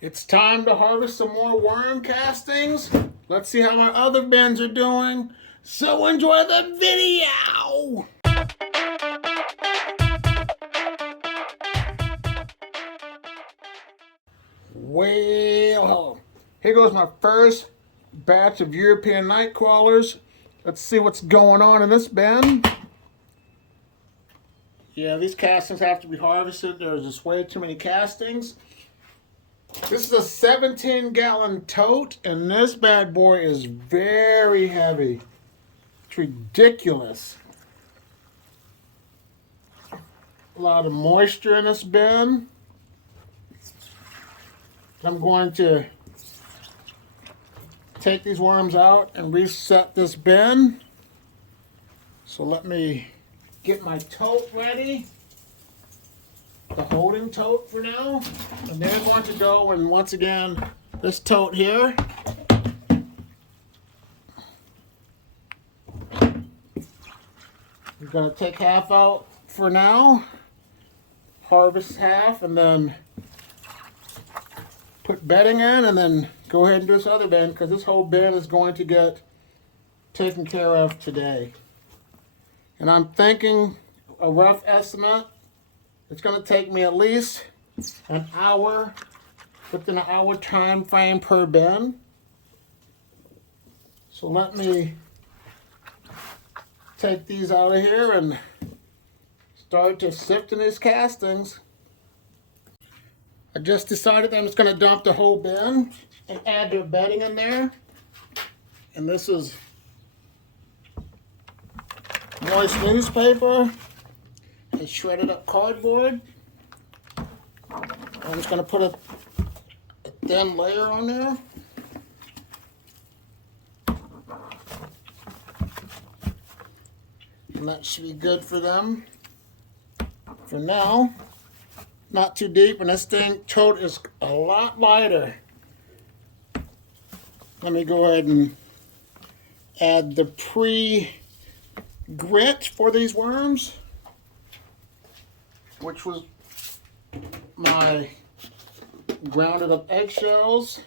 It's time to harvest some more worm castings. Let's see how my other bins are doing. So enjoy the video! Well, here goes my first batch of European night crawlers. Let's see what's going on in this bin. Yeah, these castings have to be harvested. There's just way too many castings. This is a 17-gallon tote, and this bad boy is very heavy. It's ridiculous. A lot of moisture in this bin. I'm going to take these worms out and reset this bin. So let me get my tote ready. The holding tote for now. And then I'm going to go and once again, this tote here. We're going to take half out for now. Harvest half and then put bedding in and then go ahead and do this other bin because this whole bin is going to get taken care of today. And I'm thinking a rough estimate, it's going to take me at least an hour, within an hour time frame per bin. So let me take these out of here and start just sifting these castings. I just decided that I'm just going to dump the whole bin and add the bedding in there. And this is moist newspaper and shredded up cardboard. I'm just going to put a thin layer on there. And that should be good for them for now. Not too deep, and this tote is a lot lighter. Let me go ahead and add the pre-grit for these worms, which was my grounded up eggshells.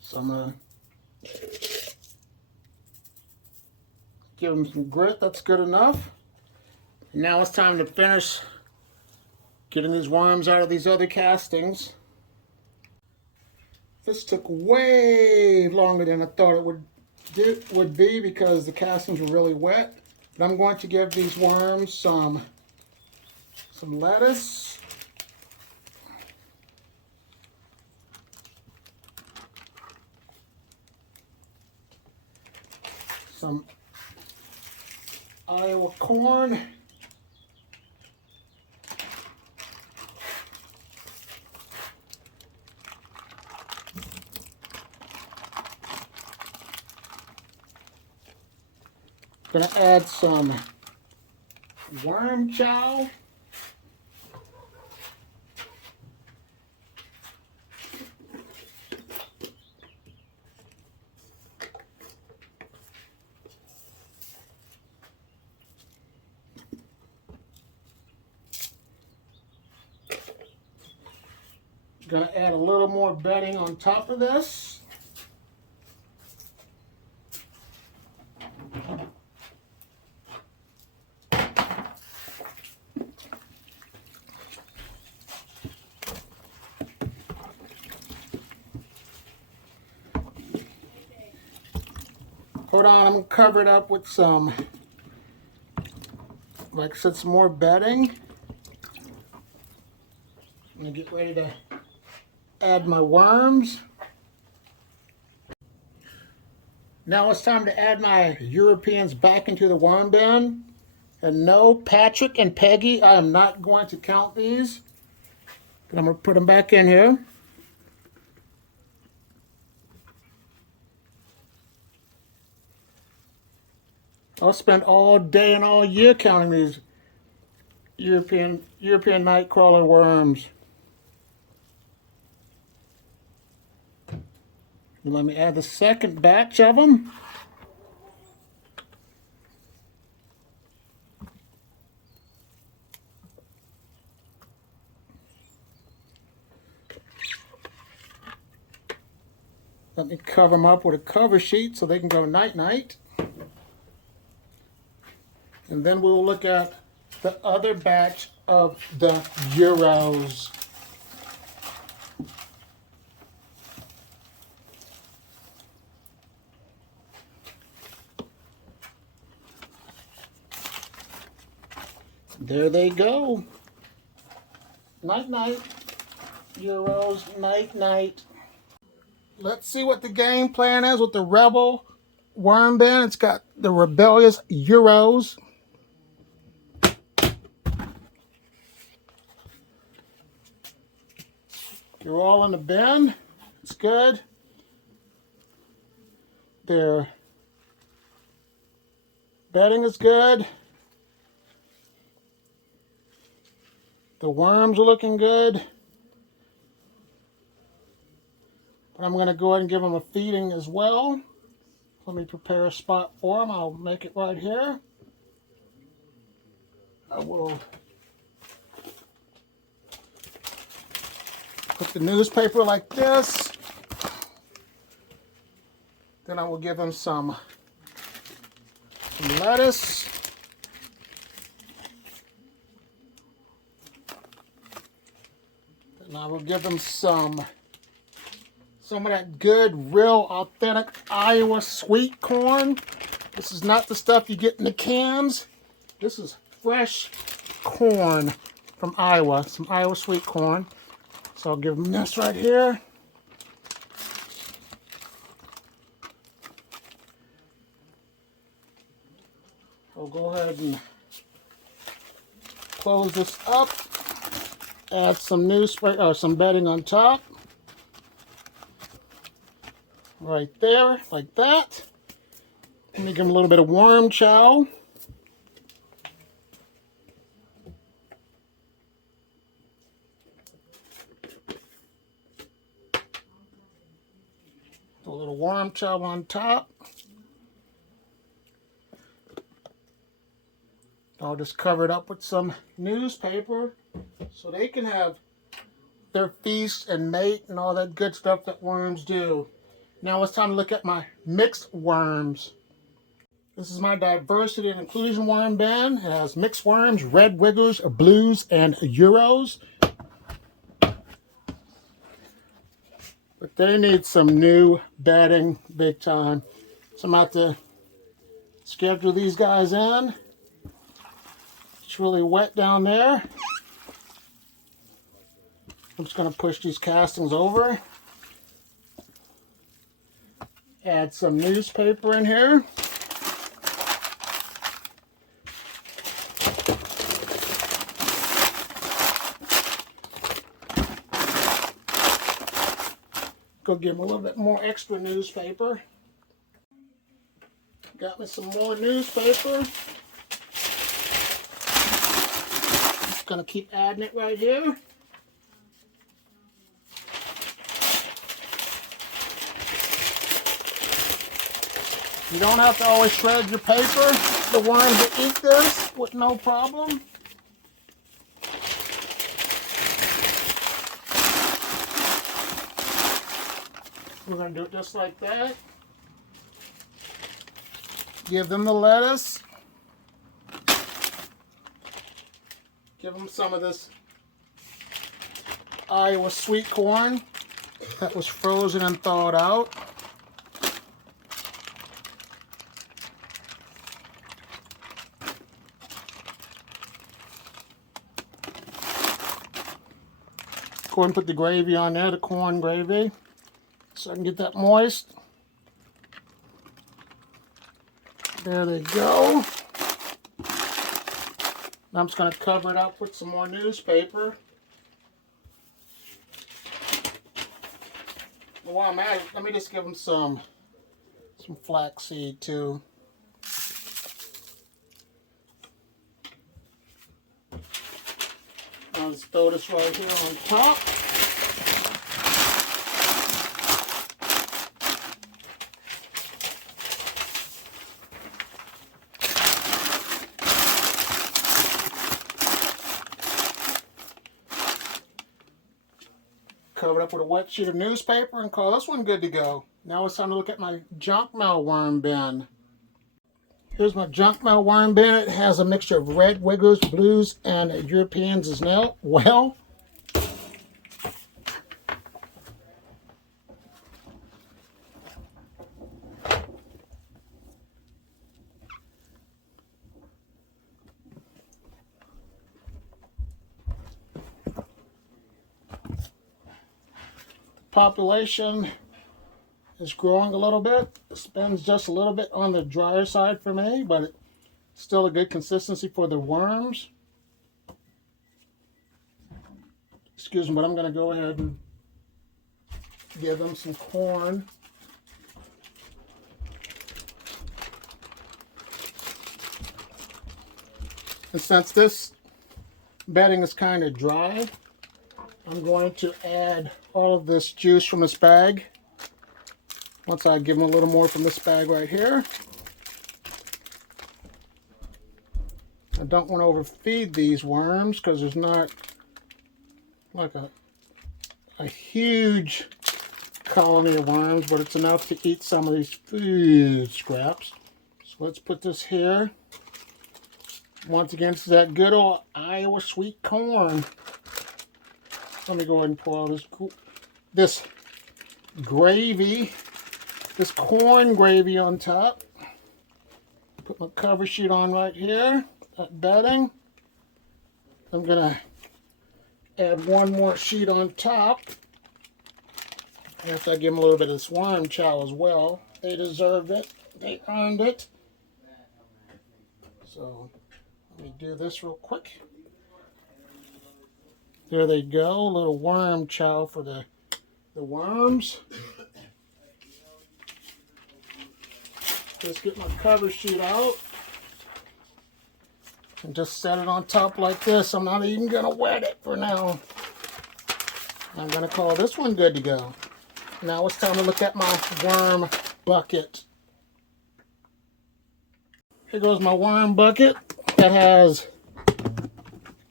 So I'm going to give them some grit. That's good enough. Now it's time to finish getting these worms out of these other castings. This took way longer than I thought it would be because the castings were really wet. But I'm going to give these worms some lettuce. Some Iowa corn. Gonna add some worm chow. Gonna add a little more bedding on top of this. Hold on, I'm gonna cover it up with some, like I said, some more bedding. I'm gonna get ready to add my worms. Now it's time to add my Europeans back into the worm bin. And no, Patrick and Peggy, I am not going to count these. But I'm gonna put them back in here. I'll spend all day and all year counting these European nightcrawler worms. And let me add the second batch of them. Let me cover them up with a cover sheet so they can go night-night. And then we will look at the other batch of the Euros. There they go. Night-night. Euros, night-night. Let's see what the game plan is with the Rebel worm bin. It's got the rebellious Euros. They're all in the bin. It's good. Their bedding is good. The worms are looking good. But I'm going to go ahead and give them a feeding as well. Let me prepare a spot for them. I'll make it right here. I will put the newspaper like this. Then I will give them some lettuce. Then I will give them some of that good, real, authentic Iowa sweet corn. This is not the stuff you get in the cans. This is fresh corn from Iowa, some Iowa sweet corn. So I'll give them this right here. I'll go ahead and close this up. Add some newspaper or some bedding on top. Right there, like that. Let me give them a little bit of worm chow. A little worm chow on top. I'll just cover it up with some newspaper so they can have their feast and mate and all that good stuff that worms do. Now it's time to look at my mixed worms. This is my diversity and inclusion worm bin. It has mixed worms, red wigglers, blues, and Euros. But they need some new bedding big time. So I'm about to schedule these guys in. It's really wet down there. I'm just going to push these castings over. Add some newspaper in here. Go give them a little bit more extra newspaper. Got me some more newspaper. Just gonna keep adding it right here. You don't have to always shred your paper. The worms will eat this with no problem. We're going to do it just like that. Give them the lettuce. Give them some of this Iowa sweet corn that was frozen and thawed out. Go ahead and put the gravy on there, the corn gravy, so I can get that moist. There they go. Now I'm just going to cover it up with some more newspaper. Well, while I'm at it, let me just give them some flaxseed too. I'll just throw this right here on top. Cover it up with a wet sheet of newspaper and call this one good to go. Now it's time to look at my junk mail worm bin. Here's my junk mail worm bin. It has a mixture of red wigglers, blues, and Europeans as well. Population is growing a little bit. The spin's just a little bit on the drier side for me, but it's still a good consistency for the worms. Excuse me, but I'm going to go ahead and give them some corn. And since this bedding is kind of dry, I'm going to add all of this juice from this bag. Once I give them a little more from this bag right here. I don't want to overfeed these worms because there's not like a huge colony of worms, but it's enough to eat some of these food scraps. So let's put this here. Once again, this is that good old Iowa sweet corn. Let me go ahead and pour all this gravy, this corn gravy on top. Put my cover sheet on right here, that bedding. I'm going to add one more sheet on top. After I give them a little bit of this worm chow as well. They deserved it. They earned it. So let me do this real quick. There they go, a little worm chow for the worms. Just get my cover sheet out and just set it on top like this. I'm not even going to wet it for now. I'm going to call this one good to go. Now it's time to look at my worm bucket. Here goes my worm bucket that has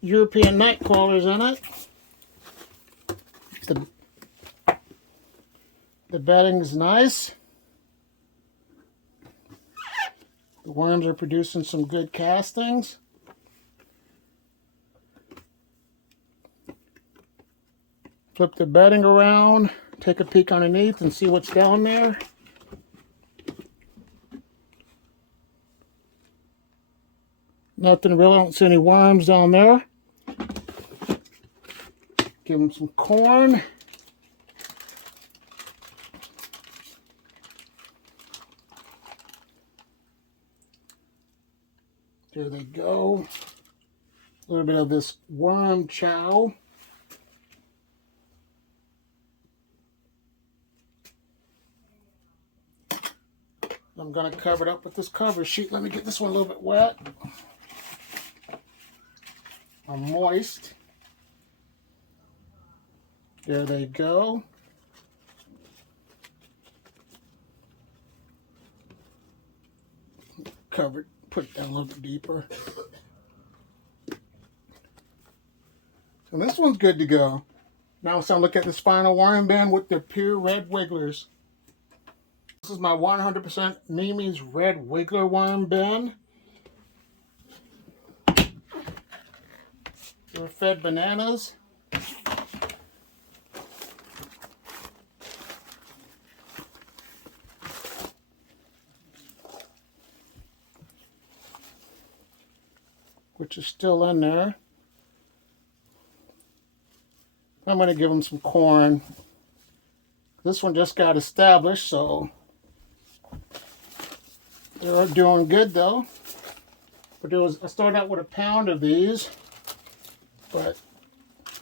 European night crawlers in it. The bedding is nice. The worms are producing some good castings. Flip the bedding around, take a peek underneath and see what's down there. Nothing really, I don't see any worms down there. Give them some corn. There they go. A little bit of this worm chow. I'm going to cover it up with this cover sheet. Let me get this one a little bit wet or moist. There they go. Cover it, put it down a little bit deeper. So this one's good to go. Now it's time to look at this final worm bin with the pure red wigglers. This is my 100% Mimi's Red Wiggler worm bin. They were fed bananas. Which is still in there. I'm going to give them some corn. This one just got established, so they're doing good though. But I started out with a pound of these. But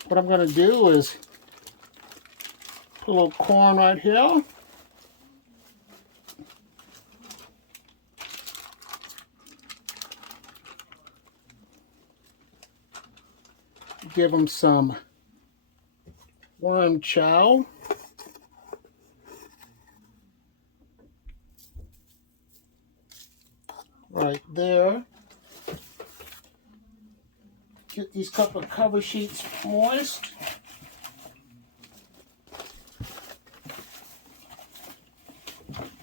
what I'm going to do is put a little corn right here. Give them some worm chow. Right there. Get these couple of cover sheets moist.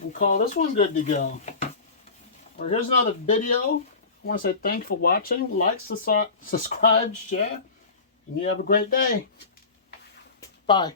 and call this one good to go. Well, here's another video. I want to say thanks for watching. Like, subscribe, share, and you have a great day. Bye.